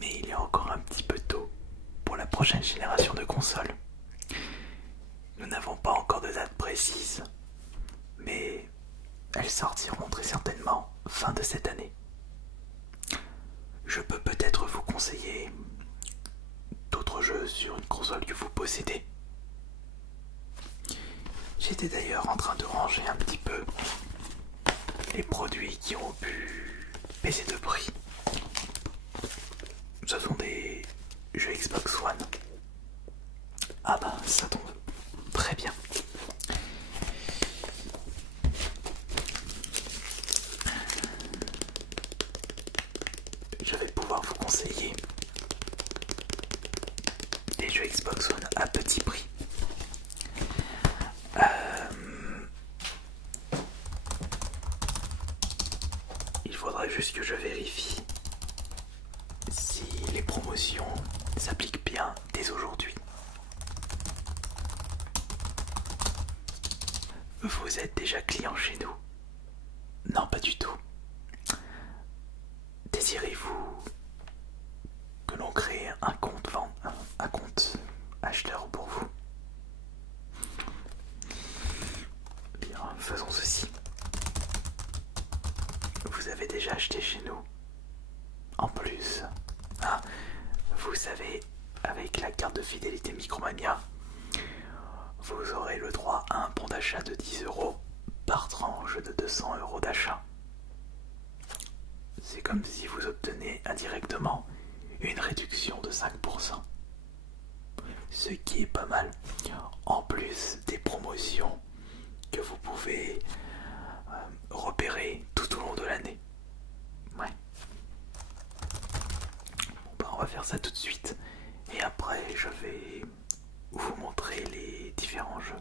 mais il est encore un petit peu tôt pour la prochaine génération de consoles. Nous n'avons pas encore de date précise, mais elles sortiront très certainement fin de cette année. Je peux peut-être vous conseiller d'autres jeux sur une console que vous possédez. J'étais d'ailleurs en train de ranger un petit peu les produits qui ont pu baisser de prix. Ce sont des jeux Xbox One. Ah bah ça tombe très bien. Je vais pouvoir vous conseiller des jeux Xbox One à petit prix. Il faudrait juste que je vérifie si les promotions s'appliquent bien dès aujourd'hui. Vous êtes déjà client chez nous? Non, pas du tout. Désirez-vous que l'on crée un compte acheteur pour vous? Bien, faisons ceci. Vous avez déjà acheté chez nous? En plus, ah, vous savez, avec la carte de fidélité Micromania, vous aurez le droit à un bon d'achat de 10 € par tranche de 200 € d'achat. C'est comme si vous obtenez indirectement une réduction de 5%. Ce qui est pas mal, en plus des promotions que vous pouvez repérer tout au long de l'année. Ouais. Bon bah on va faire ça tout de suite. Et après je vais vous montrer les différents jeux.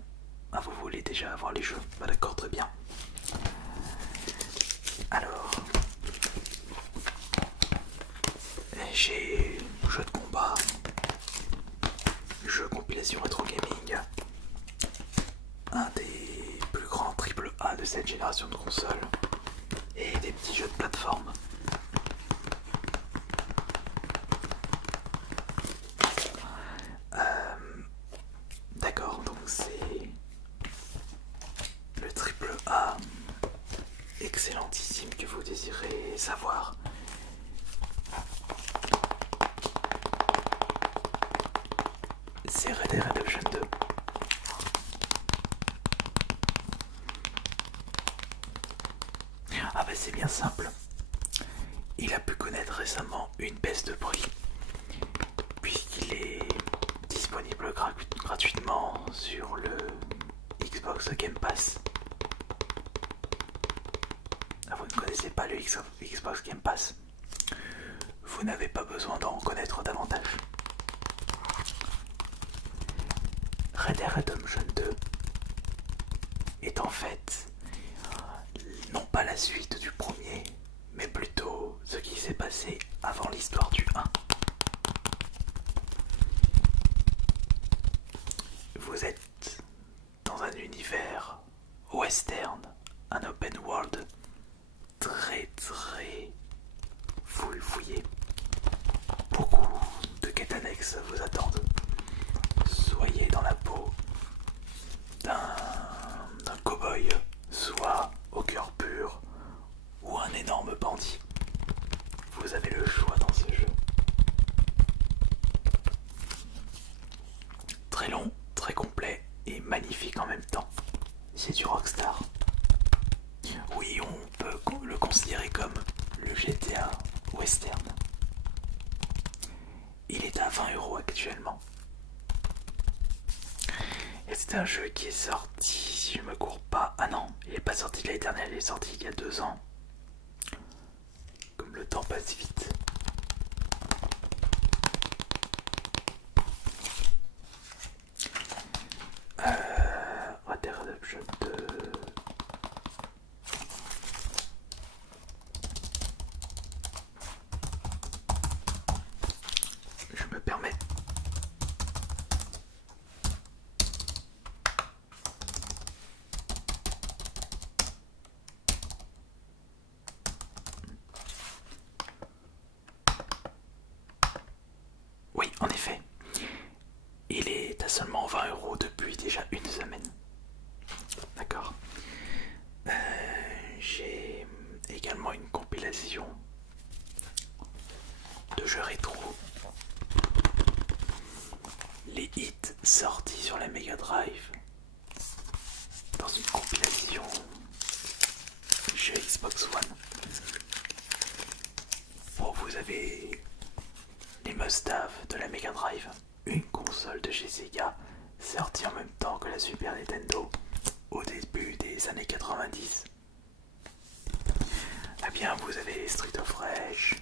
Ah, vous voulez déjà avoir les jeux? Bah d'accord, très bien. Alors, j'ai jeux de combat, jeux compilation rétro gaming, un des plus grands triple A de cette génération de consoles, et des petits jeux de plateforme. D'accord, donc c'est le triple A excellentissime que vous désirez savoir. C'est Red Dead Redemption 2. Ah bah c'est bien simple. Il a pu connaître récemment une baisse de prix, puisqu'il est disponible gratuitement sur le Xbox Game Pass. Ah, vous ne connaissez pas le Xbox Game Pass? Vous n'avez pas besoin d'en connaître davantage. Red Dead Redemption 2 est en fait non pas la suite du premier, mais plutôt ce qui s'est passé avant l'histoire du 1. Vous êtes dans un univers western, un open world très fouillé. Beaucoup de quêtes annexes vous attendent. Soyez dans la peau d'un cow-boy, soit au cœur pur, ou un énorme bandit. Vous avez le choix dans ce jeu. Très long, très complet et magnifique en même temps. C'est du Rockstar. Oui, on peut le considérer comme le GTA Western. Il est à 20 € actuellement. Et c'est un jeu qui est sorti, si je me cours pas... Ah non, il n'est pas sorti l'année dernière, il est sorti il y a 2 ans. Comme le temps passe vite. Red Dead Redemption 2... Je me permets. seulement 20 € depuis déjà une semaine. D'accord. J'ai également une compilation de jeux rétro. Les hits sortis sur la Mega Drive dans une compilation jeux Xbox One. Bon, vous avez les must-have de la Mega Drive, une console de chez Sega sortie en même temps que la Super Nintendo au début des années 90. Eh bien, vous avez les Street of Rage,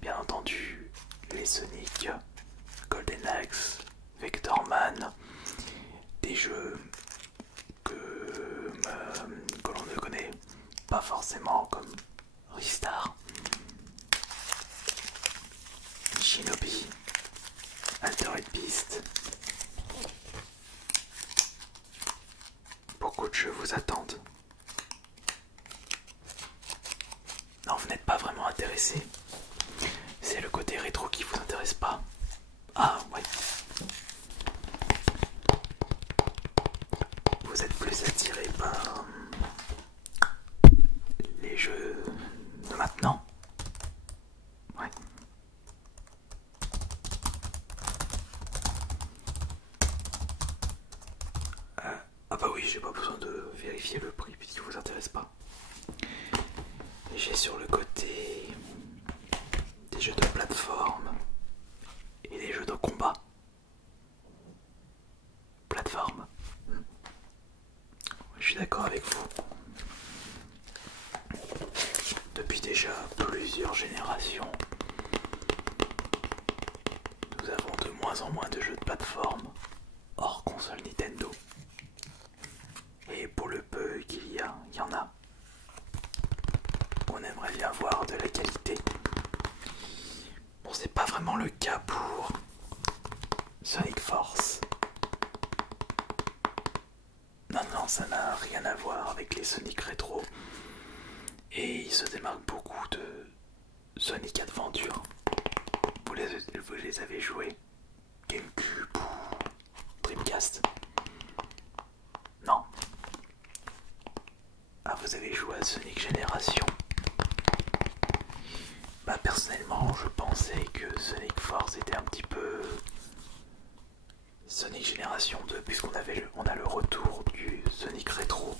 bien entendu les Sonic, Golden Axe, Vectorman, des jeux que l'on ne connaît pas forcément comme Ristar, Shinobi, Altered Beast. Beaucoup de jeux vous attendent. Non, vous n'êtes pas vraiment intéressé. C'est le côté rétro qui vous intéresse pas. Ah ouais. Vous êtes plus attiré par les jeux de maintenant. Ouais. Ah bah oui, j'ai pas besoin de vérifier le prix puisqu'il vous intéresse pas. J'ai sur le côté des jeux de plateforme et des jeux de combat. Plateforme. Je suis d'accord avec vous. Depuis déjà plusieurs générations, nous avons de moins en moins de jeux de plateforme hors console Nintendo. Et pour le peu qu'il y a, il y en a. On aimerait bien voir de la qualité. Bon, c'est pas vraiment le cas pour Sonic Force. Non, non, ça n'a rien à voir avec les Sonic rétro. Et il se démarque beaucoup de Sonic Adventure. Vous les avez joués? GameCube ou Dreamcast? Non. Ah, vous avez joué à Sonic Génération? Bah, personnellement, je pensais que Sonic Force était un petit peu Sonic Génération 2, puisqu'on a le retour du Sonic rétro.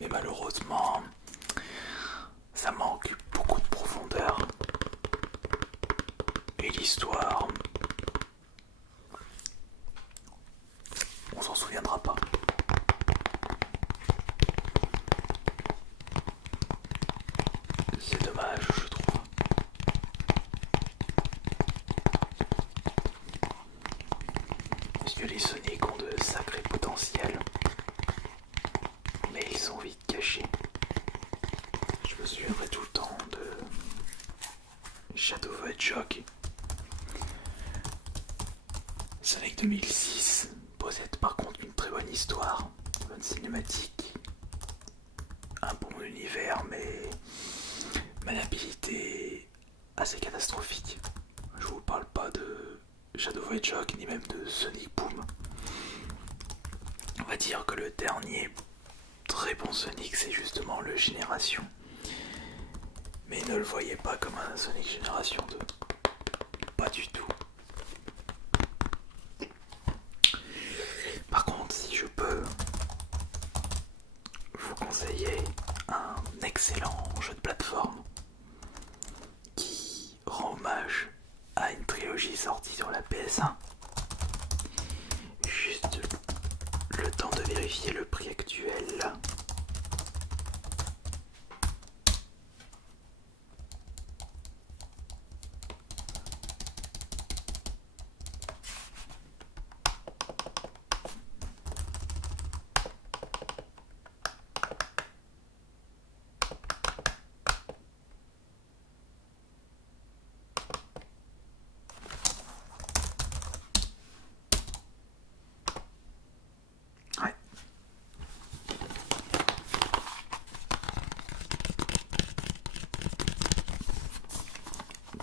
Mais malheureusement, ça manque beaucoup de profondeur. Et l'histoire, on s'en souviendra pas. C'est dommage, je trouve. Parce que les Sonic ont de sacrés potentiels. Mais ils sont vite cachés. Je me souviendrai tout le temps de Shadow of the Hedgehog. Sonic 2006 possède par contre une très bonne histoire, une bonne cinématique, un bon univers, mais maniabilité assez catastrophique. Je vous parle pas de Shadow of the Hedgehog ni même de Sonic Boom. On va dire que le dernier très bon Sonic, c'est justement le Génération. Mais ne le voyez pas comme un Sonic Génération 2. Pas du tout. Par contre, si je peux vous conseiller un excellent jeu de plateforme qui rend hommage à une trilogie sortie sur la PS1. Juste le temps de vérifier le prix actuel. Ouais.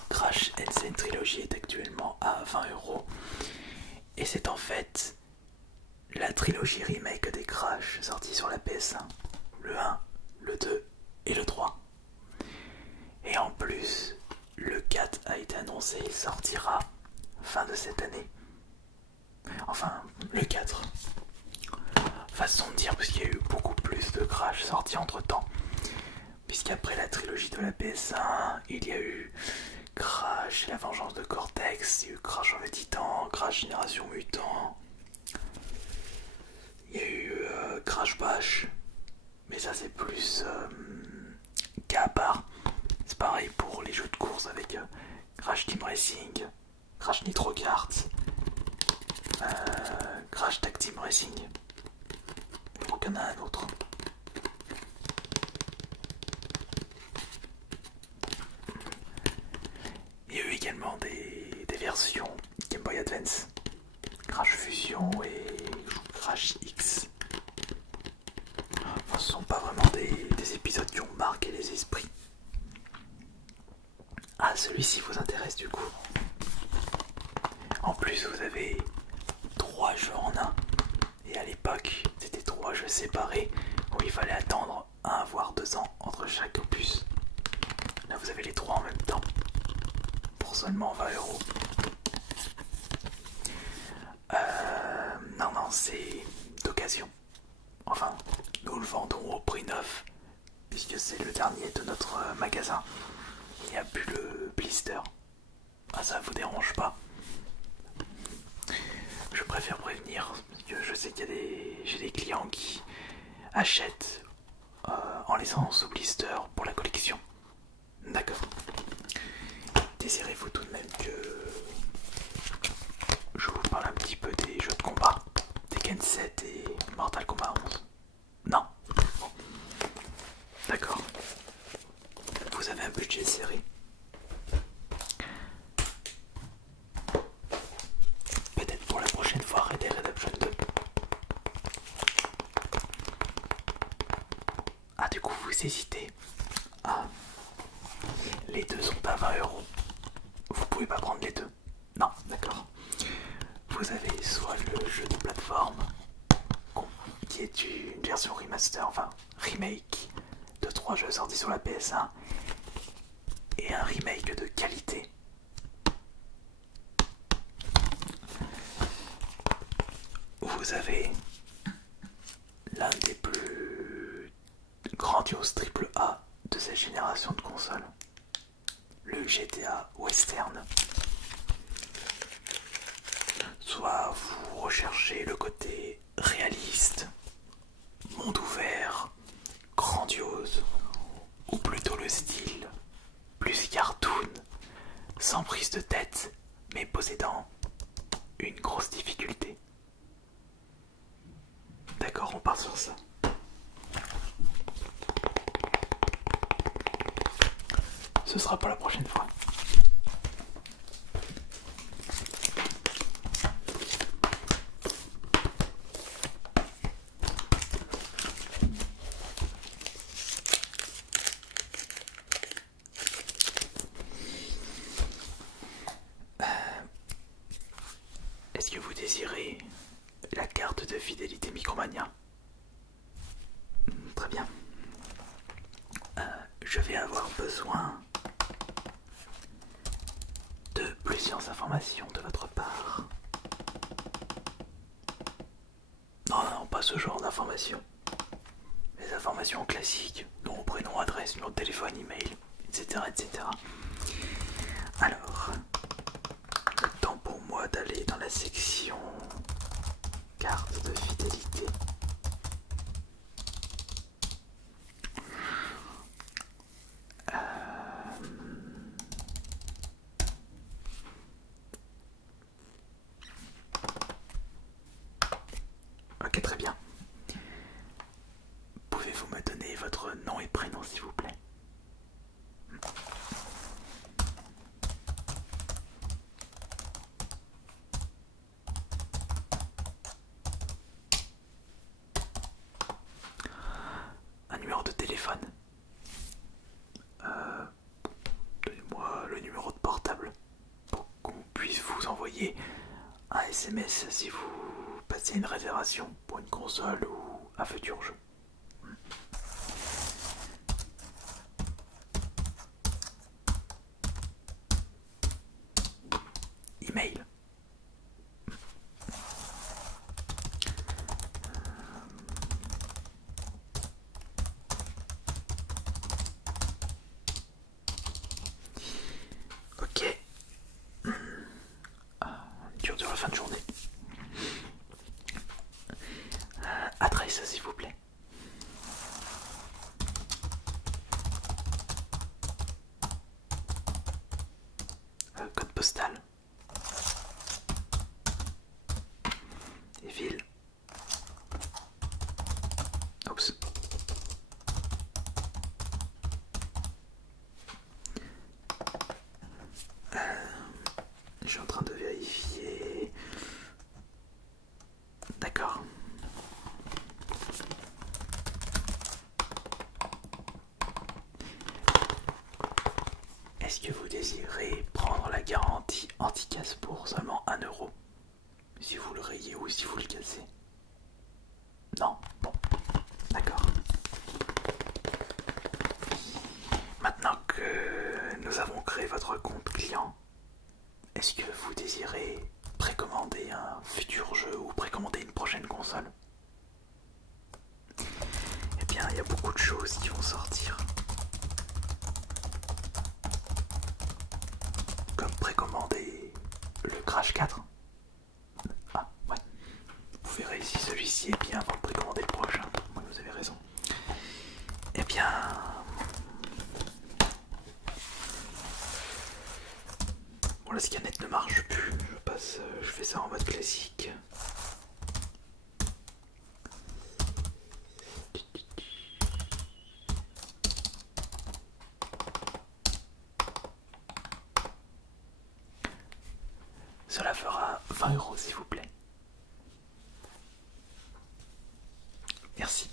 Crash N. Trilogy est actuellement à 20 € Et c'est en fait la trilogie remake des Crash sortie sur la PS1. Le 1, le 2 et le 3. Et en plus, le 4 a été annoncé, il sortira fin de cette année. Enfin, le 4. Façon de dire, parce qu'il y a eu beaucoup plus de Crash sortis entre temps. Puisqu'après la trilogie de la PS1, il y a eu Crash et la vengeance de Cortex, il y a eu Crash en Titan, Crash Génération Mutant, il y a eu Crash Bash, mais ça c'est plus cas à part. C'est pareil pour les jeux de course avec Crash Team Racing, Crash Nitro Kart, Crash Tag Team Racing. Il y en a un autre. Il y a eu également des versions Game Boy Advance, Crash Fusion et Crash X. Enfin, ce ne sont pas vraiment des épisodes qui ont marqué les esprits. Ah, celui-ci vous intéresse du coup. En plus, vous avez 3 jeux en un. Et à l'époque, c'était 3 jeux séparés où il fallait attendre 1 voire 2 ans entre chaque opus. Là, vous avez les 3 en même temps. Pour seulement 20 €. Non, c'est d'occasion. Enfin, nous le vendons au prix neuf, puisque c'est le dernier de notre magasin. Il n'y a plus le blister. Ah, ça vous dérange pas? Je préfère prévenir, parce que je sais qu'il y a j'ai des clients qui achètent en laissant sous blister pour la collection. D'accord. Désirez-vous tout de même que je vous parle un petit peu des jeux de combat, Tekken 7 et Mortal Kombat 11? Non? Bon. D'accord. Vous avez un budget serré? Peut-être pour la prochaine fois Red Dead Redemption 2. Ah, du coup vous hésitez. Ah, les deux sont à 20 €. Vous pouvez pas prendre les deux? Non, d'accord. Vous avez soit le jeu de plateforme, qui est une version remaster, enfin remake de 3 jeux sortis sur la PS1, et un remake de qualité. Vous avez l'un des plus grandioses AAA de cette génération de consoles, le GTA Western. Soit vous recherchez le côté réaliste, monde ouvert, grandiose, ou plutôt le style plus cartoon, sans prise de tête, mais possédant une grosse difficulté. D'accord, on part sur ça. Ce sera pour la prochaine fois. Est-ce que vous désirez la carte de fidélité Micromania? Très bien. Je vais avoir besoin de plusieurs informations de votre part. Non, pas ce genre d'informations. Les informations classiques, nom, prénom, adresse, numéro de téléphone, email, etc. etc. Alors, le temps pour moi d'aller dans la section carte de fidélité. Ok, très bien. Pouvez-vous me donner votre nom et prénom, s'il vous plaît? Un numéro de téléphone? Donnez-moi le numéro de portable pour qu'on puisse vous envoyer un SMS si vous passez une réservation pour une console ou un futur jeu. Email. Ok. Dure la fin de journée. Adresse s'il vous plaît. Code postal. Et ville. Oups. Je suis en train de vérifier. D'accord. Est-ce que vous désirez prendre la garantie anti-casse pour seulement 1 euro? Si vous le rayez ou si vous le cassez? Non? Bon. D'accord. Maintenant que nous avons créé votre compte client, est-ce que vous désirez précommander un futur jeu ou précommander une prochaine console? Eh bien, il y a beaucoup de choses qui vont sortir. Comme précommander le Crash 4. Ah, ouais. Vous verrez si celui-ci est bien avant de précommander le prochain. Oui, vous avez raison. Eh bien... Bon, la scanette ne marche plus. Je fais ça en mode classique. Cela fera 20 euros s'il vous plaît. Merci.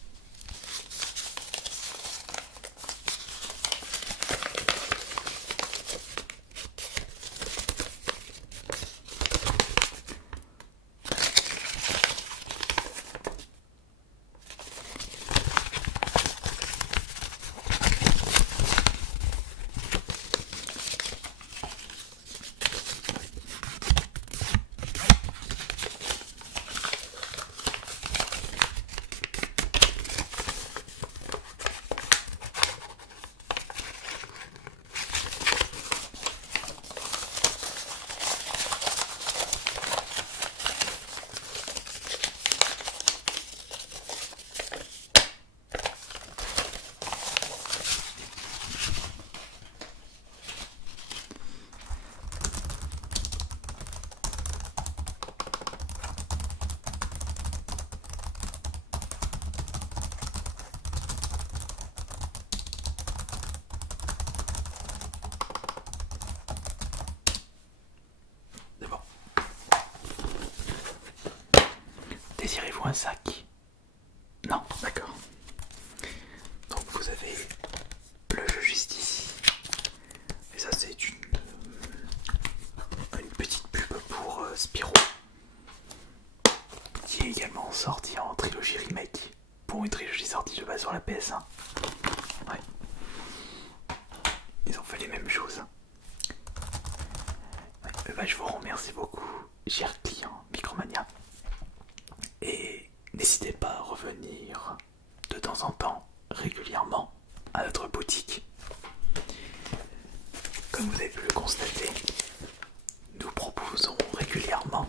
Désirez-vous un sac? Non, d'accord. Donc vous avez le jeu juste ici. Et ça c'est une petite pub pour Spyro, qui est également sorti en trilogie remake. Pour une trilogie sortie de base sur la PS1. Ouais. Ils ont fait les mêmes choses. Bah, je vous remercie beaucoup, cher client Micromania. Et n'hésitez pas à revenir de temps en temps, régulièrement, à notre boutique. Comme vous avez pu le constater, nous proposons régulièrement